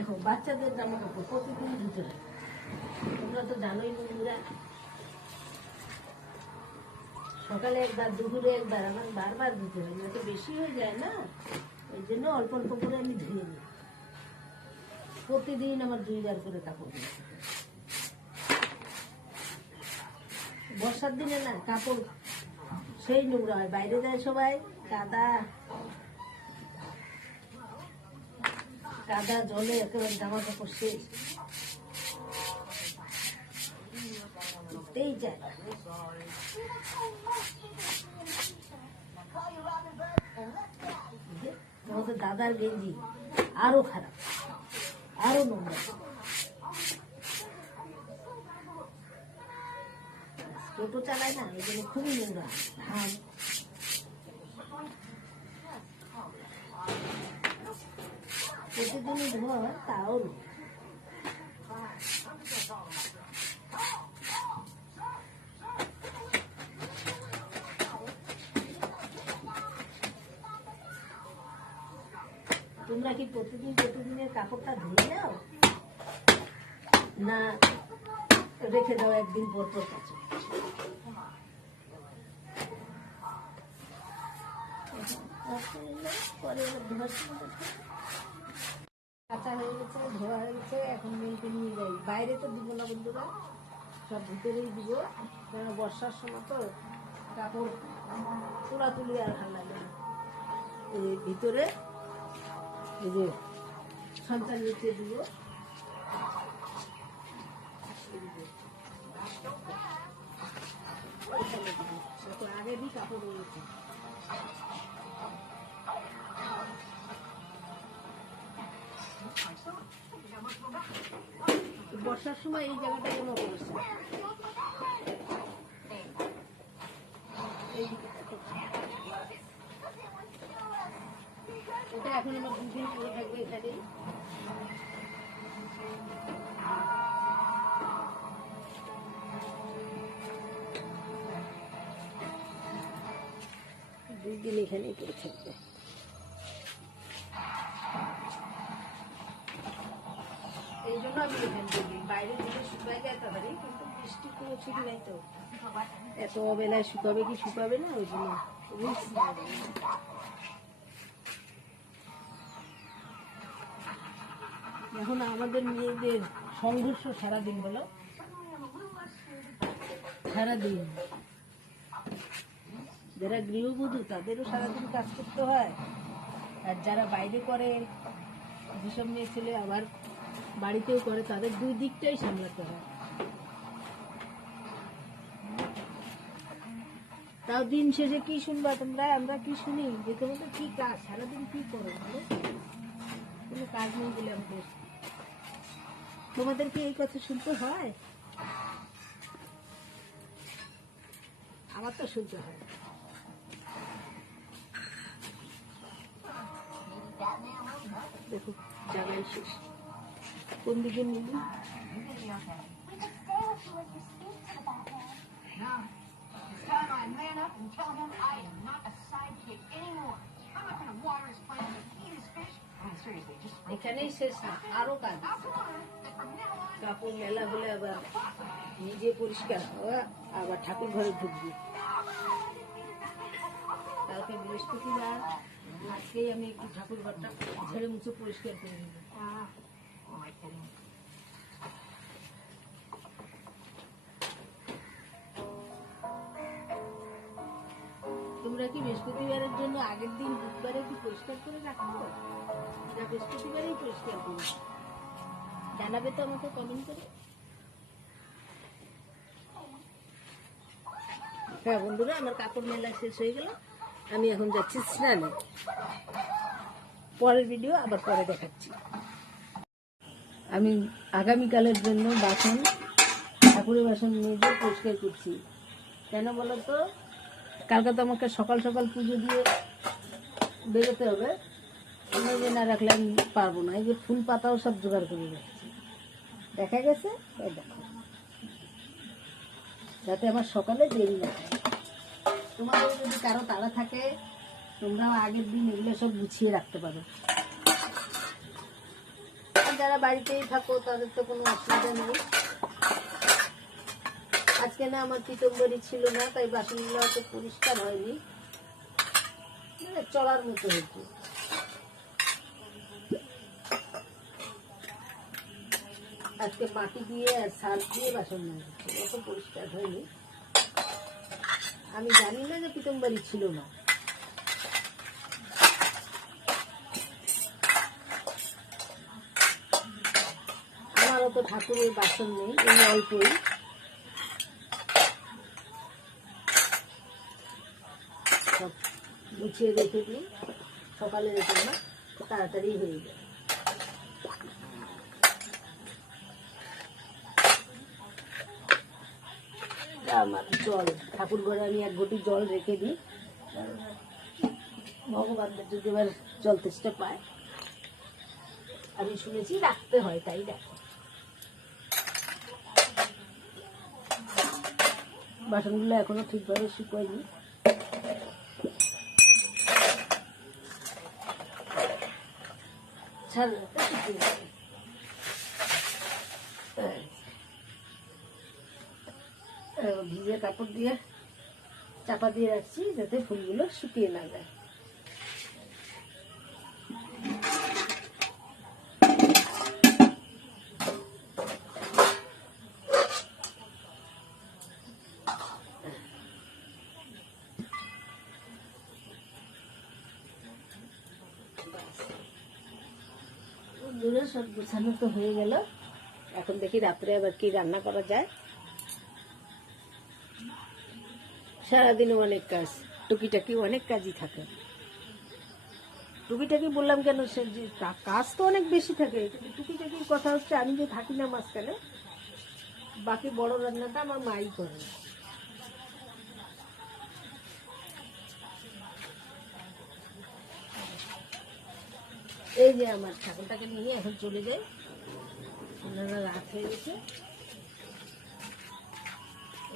দেখো বাচ্চাদের জামা কাপড় প্রতিদিন ধুতে হয়। তোমরা তো জানোই বন্ধুরা, সকালে একবার দুপুরে একবার আমার বারবার ধুতে হয়, তো বেশি হয়ে যায় না, ওই জন্য অল্প অল্প করে আমি ধুয়ে নিই। প্রতিদিন আমার 2 বার করে কাপড় ধুতে হয়। বর্ষার দিনে না কাপড় সেই নোংরা হয়, বাইরে যায় সবাই, কাদা কাদা জলে একেবারে জামা কাপড় শেষ, উঠতেই চায় না। তোমাদের দাদার গেঞ্জি আরো খারাপ, আরো নোংরা। টোটো চালায় না, ওই জন্য খুবই নোংরা ধান। প্রতিদিনই ধোয়া হয়, তাও তোমরা কি প্রতিদিনের কাপড়টা ধুয়ে যাও না রেখে দাও একদিন পর পর কাচো? কাঁচা হয়ে গেছে, ধোয়া হয়ে গেছে, এখন মিলতে নিয়ে যাই। বাইরে তো দিব না বন্ধুরা, সব ভিতরেই দিব, কেন বর্ষার সময় তো কাপড় তোলাতুলি আর ভালো লাগে না। এই ভিতরে এই যে সন্তান নিচে দিব, আগে দিই কাপড় রয়েছে। বর্ষার সময় এই জায়গাটা কোনো অবস্থা, এটা এখন আমার 2 দিন পরে থাকবে এখানেই। দুই দিন এখানেই পরে থাকবে। এই জন্য আমি এখানে দিই, বাইরে দিলে শুকাই যায় তাড়াতাড়ি, কিন্তু বৃষ্টি কোনো ঠিক নাই তো, এত বেলায় শুকাবে কি শুকাবে না, ওই জন্য এখন আমাদের মেয়েদের সংঘর্ষ সারাদিন, বলো সারাদিন। যারা গৃহবধূ তাদেরও সারাদিন কাজ করতে হয়, আর যারা বাইরে করে, যেসব মেয়ে ছেলে আবার বাড়িতেও করে, তাদের 2 দিকটাই সামলাতে হয়। তাও দিন শেষে কি শুনবা তোমরা? আমরা কি শুনি যে তোমাদের কি কাজ, সারাদিন কি করো, কোনো কাজ নেই বলে আমাদের। তোমাদেরকে এই কথা শুনতে হয়? আমার তো শুনতে হয়। দেখো জায়গায় শেষ, কোন দিকে নিবি? এখানেই শেষ না, আরো কাজ। কাপড় মেলা বলে আবার নিজে পরিষ্কার হওয়া, আবার ঠাকুর ঘরে ঢুকবি। কালকে বৃহস্পতিবার, আজকেই আমি একটু ঠাকুর ঘরটা ঝেড়ে মুছে পরিষ্কার করে নেব। তোমরা কি বৃহস্পতিবারের জন্য আগের দিন বুধবারে কি পরিষ্কার করে রাখবো, না বৃহস্পতিবারেই পরিষ্কার করবো? জানাবে তো আমাকে কমেন্ট করে। হ্যাঁ বন্ধুরা, আমার কাপড় মেলা শেষ হয়ে গেল, আমি এখন যাচ্ছি স্নানে। পরের ভিডিও আবার পরে দেখাচ্ছি। আমি আগামীকালের জন্য বাসন, ঠাকুরের বাসন মেজে পরিষ্কার করছি। কেন বলো তো, কালকে তো আমাকে সকাল সকাল পুজো দিয়ে বেরোতে হবে, মেজে না রাখলে আমি পারবো না। এই যে ফুল পাতাও সব জোগাড় করে রাখছি, দেখা গেছে, দেখো, যাতে আমার সকালে দেরি না হয়। তোমাদের যদি কারো তাড়া থাকে, তোমরাও আগের দিন এগুলো সব গুছিয়ে রাখতে পারো। যারা বাড়িতেই থাকো তাদের তো কোনো অসুবিধা নেই। আজকে না আমার পিতম্বরী ছিল না, তাই বাসনগুলো অত পরিষ্কার হয়নি, মানে চলার মতো হয়েছে। আজকে মাটি দিয়ে আর সার্ফ দিয়ে বাসন মাজছি, অত পরিষ্কার হয়নি। আমি জানি না যে পিতম্বরী ছিল না। আমার অত ঠাকুরের বাসন নেই, এই অল্পই। সব গুছিয়ে রেখে দিই, সকালে রেখে না, তাড়াতাড়ি হয়ে যায়। আমার জল, ঠাকুর ঘরে আমি 1 ঘটি জল রেখে দিই, ভগবানদের যদি এবার জল তেষ্টা পায়। আমি শুনেছি রাখতে হয়, তাই রাখো। বাসনগুলো এখনো ঠিকভাবে শুকোয়নি। ভিজে কাপড় দিয়ে চাপা দিয়ে রাখছি যাতে ফুলগুলো শুকিয়ে না যায়। দূরে সব গোছানো তো হয়ে গেল, এখন দেখি রাত্রে আবার কি রান্না করা যায়। সারাদিনে অনেক কাজ, টুকিটাকি অনেক কাজই থাকে। টুকিটাকি বললাম কেন, সে যে কাজ তো অনেক বেশি থাকে, কিন্তু টুকিটাকির কথা হচ্ছে আমি যে থাকি না মাঝখানে, বাকি বড় রান্নাটা আমার মাই করে। এই যে আমার ছাগলটাকে নিয়ে এখন চলে যাই, রাত হয়ে গেছে।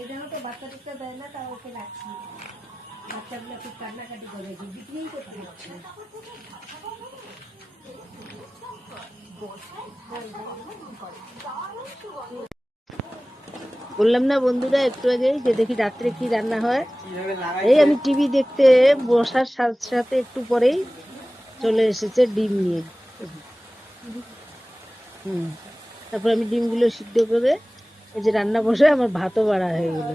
এটা তো বাচ্চা টিচ্চা দেয় না, তাও ওকে রাখছি। বাচ্চাগুলো খুব কান্নাকাটি করে, বিক্রিই করতে হচ্ছে। বললাম না বন্ধুরা একটু আগে যে দেখি রাত্রে কি রান্না হয়। এই আমি টিভি দেখতে বসার সাথে সাথে একটু পরেই চলে এসেছে ডিম নিয়ে। তারপর আমি ডিমগুলো সিদ্ধ করে এই যে রান্না বসে আমার ভাতও বাড়া হয়ে গেল।